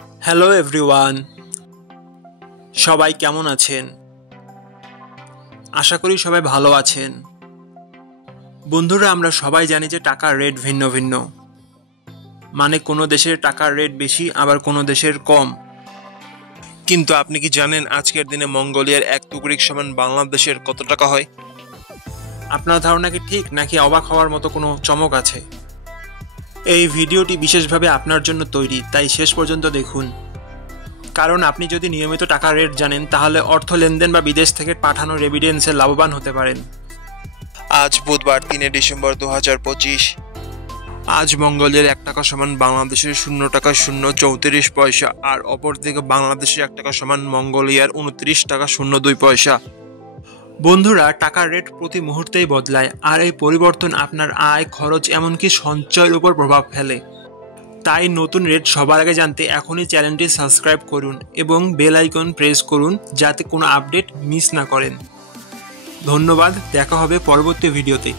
Hello everyone, সবাই কেমন আছেন? আশা করি সবাই ভালো আছেন। বন্ধুরা, আমরা সবাই জানি যে টাকার রেট ভিন্ন ভিন্ন। মানে কোনো দেশের টাকার রেট বেশি, আবার কোনো দেশের কম। কিন্তু আপনি কি জানেন আজকের দিনে মঙ্গোলিয়ার এক তুগরিক সমান বাংলাদেশের কত টাকা হয়? আপনার ধারণা কি ঠিক, নাকি অবাক হওয়ার মতো কোনো চমক আছে? এই ভিডিওটি বিশেষভাবে আপনার জন্য তৈরি, তাই শেষ পর্যন্ত দেখুন। কারণ আপনি যদি নিয়মিত টাকার রেট জানেন, তাহলে অর্থ লেনদেন বা বিদেশ থেকে পাঠানো রেমিটেন্সে লাভবান হতে পারেন। আজ বুধবার 3 ডিসেম্বর 2025। আজ মঙ্গোলিয়ার 1 টাকা সমান বাংলাদেশের 0.034 আর অপরদিকে বাংলাদেশের 1 টাকা সমান মঙ্গোলিয়ার 29.02। বন্ধুরা, টাকার রেট প্রতি মুহূর্তেই বদলায়, আর এই পরিবর্তন আপনার আয়, খরচ, এমনকি সঞ্চয়ের উপর প্রভাব ফেলে। তাই নতুন রেট সবার আগে জানতে এখনই চ্যানেলটি সাবস্ক্রাইব করুন এবং বেল আইকন প্রেস করুন, যাতে কোনো আপডেট মিস না করেন। ধন্যবাদ, দেখা হবে পরবর্তী ভিডিওতে।